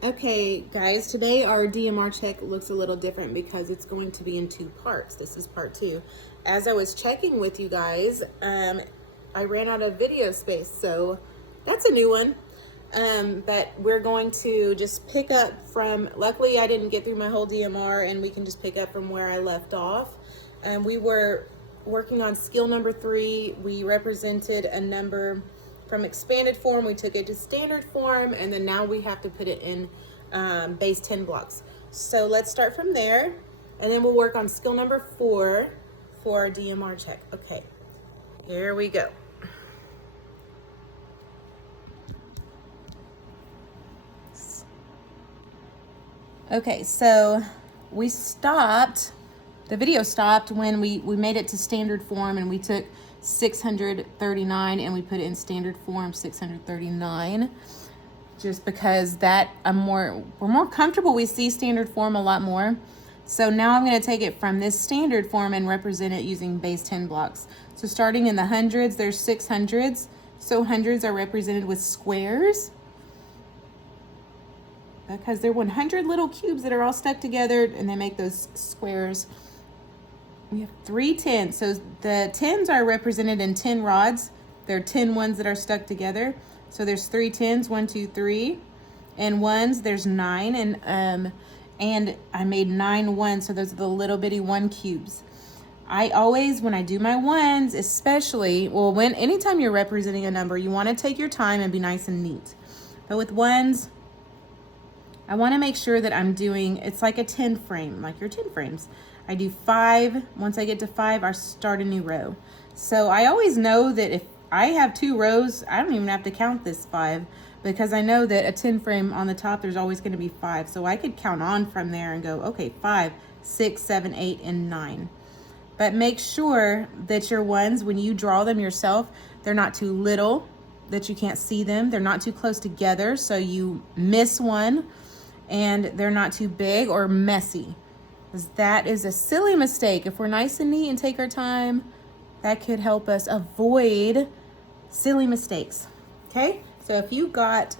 Okay, guys, today our DMR check looks a little different because it's going to be in two parts. This is part two. As I was checking with you guys, I ran out of video space, so that's a new one. But we're going to just pick up from, luckily I didn't get through my whole DMR, and we can just pick up from where I left off. We were working on skill number 3. We represented a number from expanded form, we took it to standard form, and then now we have to put it in base 10 blocks. So let's start from there, and then we'll work on skill number 4 for our DMR check. Okay, here we go. Okay, so we stopped, the video stopped when we made it to standard form, and we took 639 and we put it in standard form 639, just because that we're more comfortable. We see standard form a lot more. So now I'm going to take it from this standard form and represent it using base 10 blocks. So starting in the hundreds, there's 6 hundreds. So hundreds are represented with squares because they're 100 little cubes that are all stuck together, and they make those squares. We have 3 tens. So the tens are represented in 10 rods. There are 10 ones that are stuck together. So there's 3 tens, 1, 2, 3. And ones, there's 9. And I made 9 ones. So those are the little bitty 1 cubes. I always, when I do my ones, especially, well, anytime you're representing a number, you want to take your time and be nice and neat. But with ones, I want to make sure that I'm doing, it's like a 10 frame, like your 10 frames. I do 5. Once I get to 5, I start a new row. So I always know that if I have 2 rows, I don't even have to count this 5, because I know that a 10 frame on the top, there's always going to be 5. So I could count on from there and go, okay, 5, 6, 7, 8, and 9. But make sure that your ones, when you draw them yourself, they're not too little, that you can't see them. They're not too close together, so you miss one, and they're not too big or messy. Because that is a silly mistake. If we're nice and neat and take our time, that could help us avoid silly mistakes. Okay, so if you got